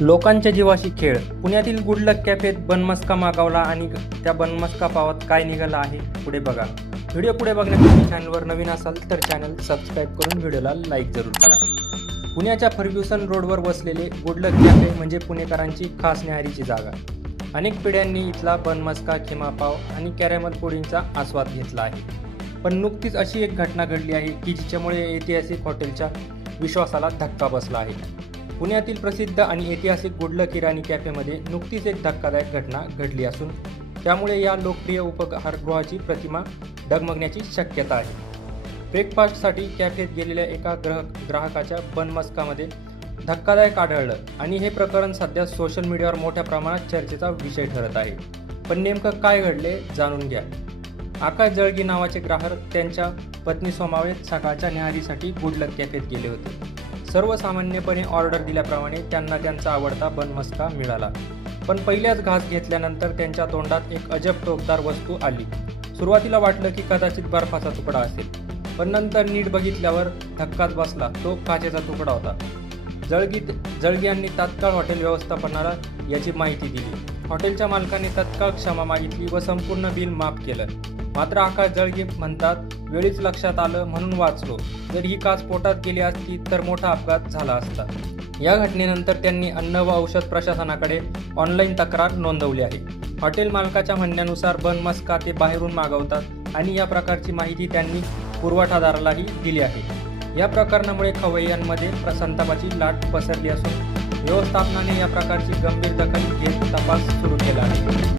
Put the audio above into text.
लोकांच्या जीवाशी खेळ. पुण्यातील गुड लक कॅफेत बनमस्का मागवला आणि त्या बनमस्का पावात काय निघालं आहे पुढे बघा. व्हिडिओ पुढे बघण्यासाठी चॅनलवर नवीन असाल तर चॅनल सबस्क्राईब करून व्हिडिओला लाईक जरूर करा. पुण्याच्या फर्ग्युसन रोडवर बसलेले गुड लक कॅफे म्हणजे पुणेकरांची खास न्याहारीची जागा. अनेक पिढ्यांनी इथला बनमस्का, खिमापाव आणि कॅरेमल पुडिंगचा आस्वाद घेतला आहे. पण नुकतीच अशी एक घटना घडली आहे की जिच्यामुळे ऐतिहासिक हॉटेलच्या विश्वासाला धक्का बसला आहे. पुण्यातील प्रसिद्ध आणि ऐतिहासिक गुड लक इराणी कॅफेमध्ये नुकतीच एक धक्कादायक घटना घडली असून त्यामुळे या लोकप्रिय उपहारगृहाची प्रतिमा डगमगण्याची शक्यता आहे. ब्रेकफास्टसाठी कॅफेत गेलेल्या एका ग्राहकाच्या बनमस्कामध्ये धक्कादायक आढळलं आणि हे प्रकरण सध्या सोशल मीडियावर मोठ्या प्रमाणात चर्चेचा विषय ठरत आहे. पण नेमकं काय घडले जाणून घ्या. आकाश जळगी नावाचे ग्राहक त्यांच्या पत्नीसमवेत सकाळच्या न्याहारीसाठी गुड लक कॅफेत गेले होते. सर्वसामान्यपणे ऑर्डर दिल्याप्रमाणे त्यांना त्यांचा आवडता बनमस्का मिळाला. पण पहिल्याच घास घेतल्यानंतर त्यांच्या तोंडात एक अजब टोकदार वस्तू आली. सुरुवातीला वाटलं की कदाचित बर्फाचा तुकडा असेल, पण नंतर नीट बघितल्यावर धक्काच बसला. तो काचेचा तुकडा होता. जळगी यांनी तात्काळ हॉटेल व्यवस्थापनाला याची माहिती दिली. हॉटेलच्या मालकाने तात्काळ क्षमा मागितली व संपूर्ण बिल माफ केलं. मात्र आकाश जळगी म्हणतात, वेळीच लक्षात आलं म्हणून वाचलो. जर ही काच पोटात गेली असती तर मोठा अपघात झाला असता. या घटनेनंतर त्यांनी अन्न व औषध प्रशासनाकडे ऑनलाईन तक्रार नोंदवली आहे. हॉटेल मालकाच्या म्हणण्यानुसार बनमस्का ते बाहेरून मागवतात आणि या प्रकारची माहिती त्यांनी पुरवठादारालाही दिली आहे. या प्रकरणामुळे खवय्यांमध्ये संतापाची लाट पसरली असून व्यवस्थापनाने या प्रकारची गंभीर दखल घेत तपास सुरू केला आहे.